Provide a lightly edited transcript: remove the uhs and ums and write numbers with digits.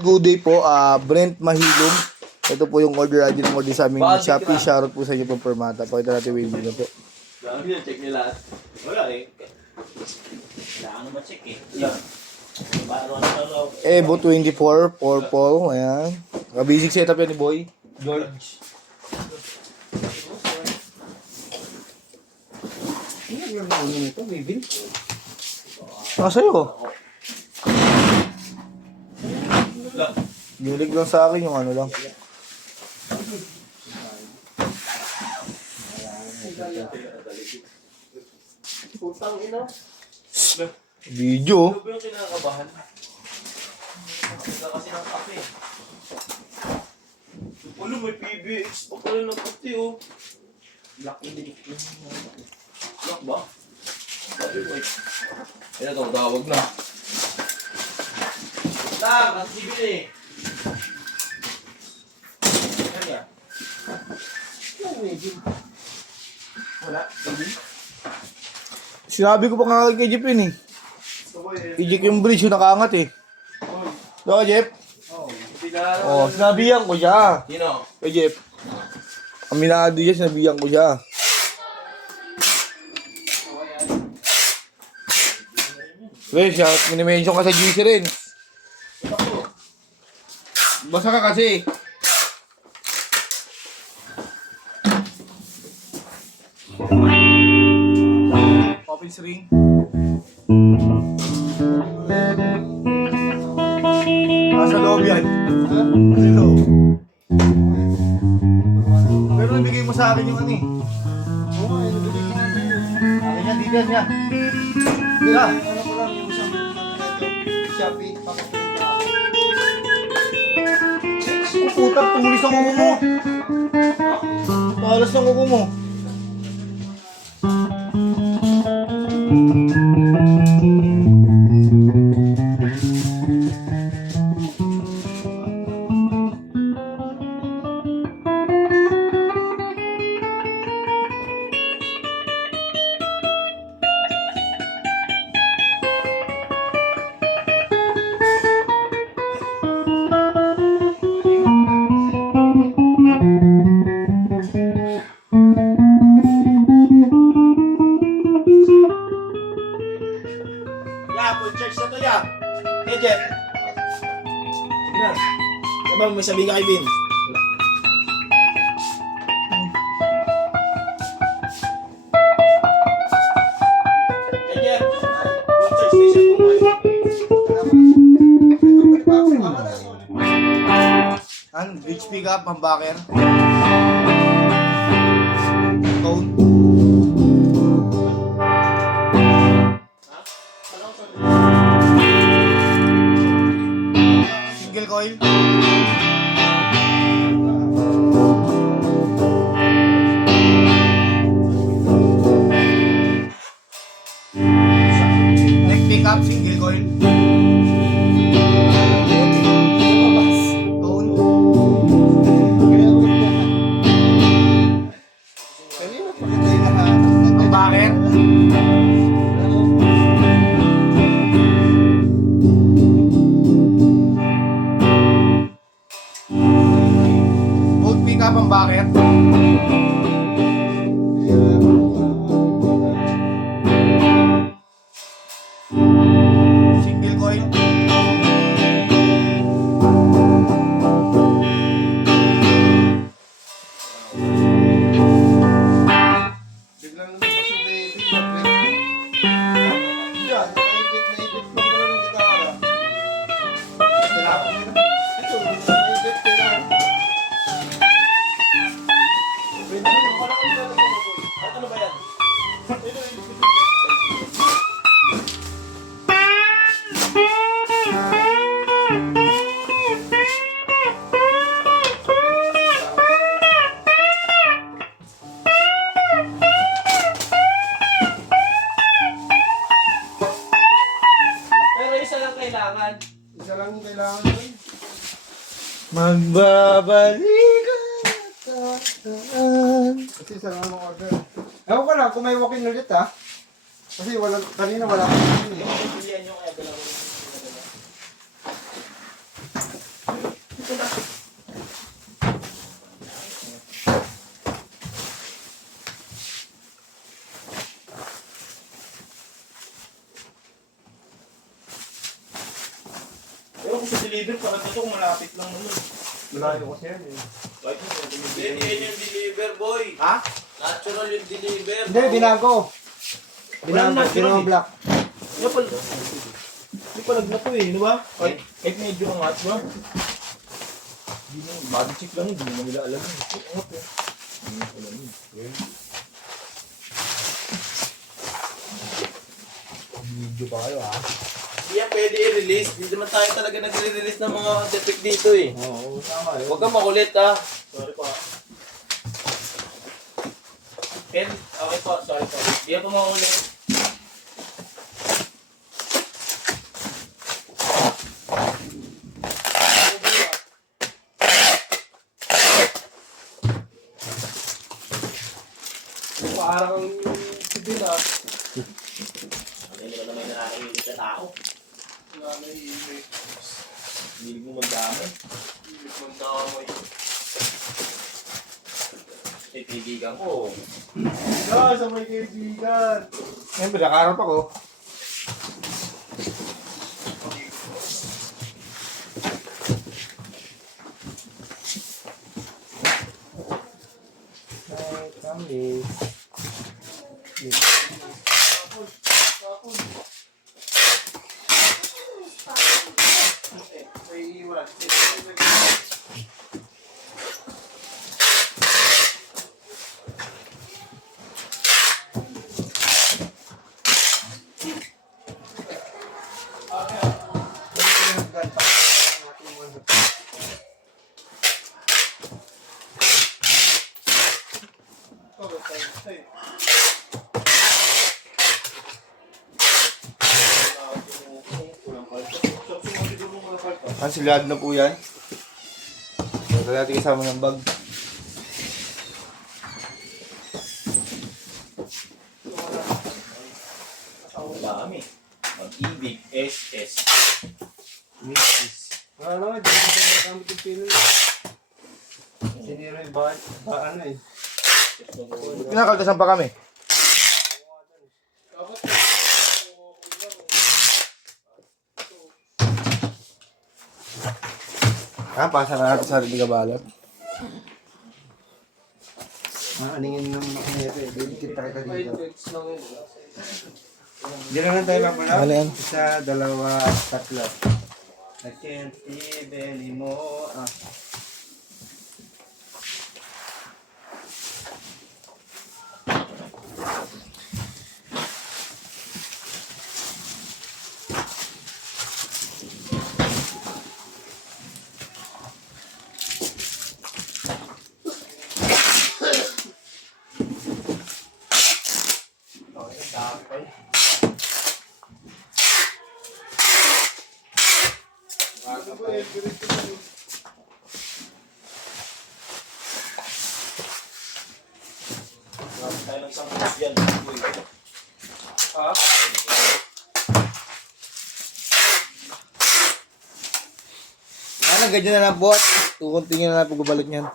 Good day po, Brent Mahilom. Ito po yung order ID ng order sa aming Shopee. Shoutout po sa inyo po Permata. Pakita natin yung video po. Dami na, check nila. Wala eh. Kailangan naman check eh. Evo 24, purple. Ayan. Basic setup yan ni Boy. George. Ano lang nito, baby? Sa'yo. Gilig lang sa akin yung ano lang. Putang ina. Video. Ano ba yung kinakabahan? Kasi ng kape. Ulo, may PBX pa pala ng pati oh. Black hindi. Black ba? Sabi ko eh. Ayan ito, tawag na. Lang, kasi bibili eh. Ayan yan. Wala, baby. Sinabi ko pa nga kay Jeep yun eh. I-Jeep yung bridge yung nakaangat eh. Diba Jeep? Oh, sinabihan ko siya. Sino? Kay Jeep. Aminado siya, sinabihan ko siya. Weh, siya, minimension ka sa GC rin. Basa ka kasi. Office ring. Nasa loob yan. Nasa loob. Pero nabigay mo sa akin yung ano eh. Oo, ay nabili ko nga yun. Akin yan, di yan yan. Dila. Ano ko lang yung isang Shopee, papaprint na ako. Putang tulis ang kuko mo. Talas ng kuko mo. Ya, full charge na to ya. Hey, Jeff. Sige na. Ano may sabihin ka kay Vin? Hey, Jeff. Full charge station po ngayon. Ano? Bridge pick up, humbucker. Tone. Single coil. Neck pick up, single coil. Tone. Kanina pa kita hinahanap. Humbucker. Both pick up, humbucker. Single coil. Biglang lumabas yung baby. Yan, naipit pa pala ng gitara. Kailangan mo na. Ito, naipit, kailangan. Pwede naman, wala kang lalagyan mo, boy. Ano ba yan? Pero isa lang kailangan. Isa lang yung kailangan doon. Magbabalik at tataan. Kasi isa lang ang order. Ewan ko lang kung may walk-in ulit ha. Kasi kanina wala kang walk-in eh. Pilihan nyo kaya dalawa rin yung pinadala. Ito na. Pero kung sa deliver, parang ito kung malapit lang naman. Malayo kasi yan eh. Kahit mo kung Hindi, deliver. yan yung deliver, boy. Ha? Natural yung deliver. Hindi, binago. Walang natural eh. Binoblock. Ano pa? Hindi pa nagnato eh, di ba? Kahit medyo angat ba? Hindi mo, body check lang, hindi mo nila alam yun. Angat eh. Hindi mo alam yun. Video pa kayo ha? Hindi yan pwede i-release. Hindi naman tayo talaga nagre-release ng mga defect dito eh. Oo, tama yun. Huwag kang makulit ha. Sorry pa. Ken, okay po, sorry po. Hindi ako makulit. Parang hindi na. Hindi ko naman nakakahilig na tao. Wala na iibig. Hilig mo magdamay. Iibig mong damay. Eh, kaibigan ko. Ikaw sa may kaibigan. Ngayon, pinakarap ako. Ay, kami. May iwan. Kansilado na po yan. Ito natin kasama ng bag. Ang dami. Mag-ibig, SS. Wala naman, hindi ko nagamit yung pino. Sinira yung ano eh. Pinakaltasan pa kami. Pasa na natin sa bigabalot. Aningin ng makinete eh. Didikit tayo dito. Diyan na lang tayo mapala. Ano yan? Isa, dalawa, tatlo. I can't live anymore. Marami tayo ng isang boss dyan. Ha? Ganyan na lang po. Tukuntingin na lang pagbabalot niyan.